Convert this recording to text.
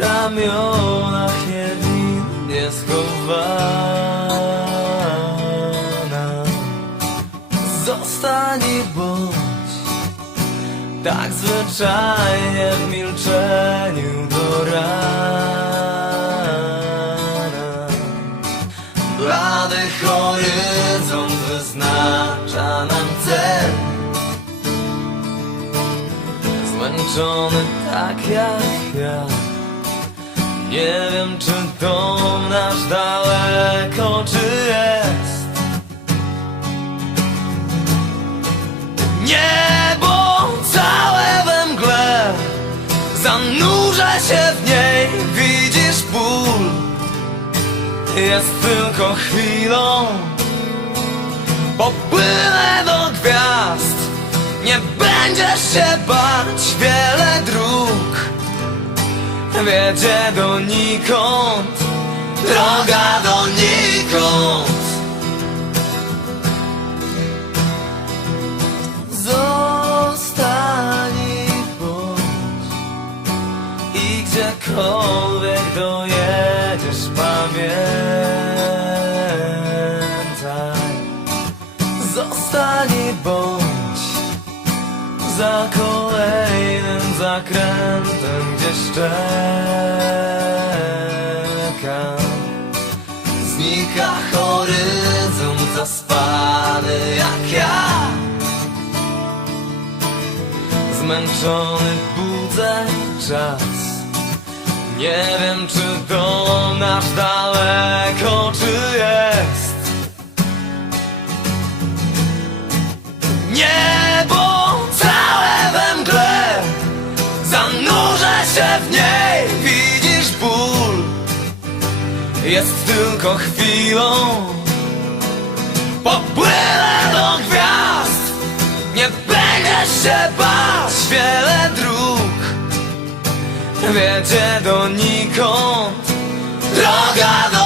ramionach niewinnie schowana. Zostań i bądź tak zwyczajnie w milczeniu do rana. Blady horyzont wyznacza nam cel. Zmęczony tak jak ja Nie wiem czy dom nasz daleko czy jest. Niebo całe we mgle Zanurzę się w niej Widzisz ból. Jest tylko chwilą. Popłynę do gwiazd Nie będziesz się bać Wiele dróg Wiedzie donikąd Droga donikąd. Zostań bądź I gdziekolwiek dojedziesz pamiętaj. Zostań bądź Za kolejnym zakrętem gdzieś czekam Znika horyzont zaspany jak ja. Zmęczony budzę czas. Nie wiem czy dom nasz daleko czy jest. Niebo całe we mgle Zanurzę się w niej Jest tylko chwilą. Popłynę do gwiazd. Nie będziesz się bać. Wiele dróg Wiedzie donikąd Droga do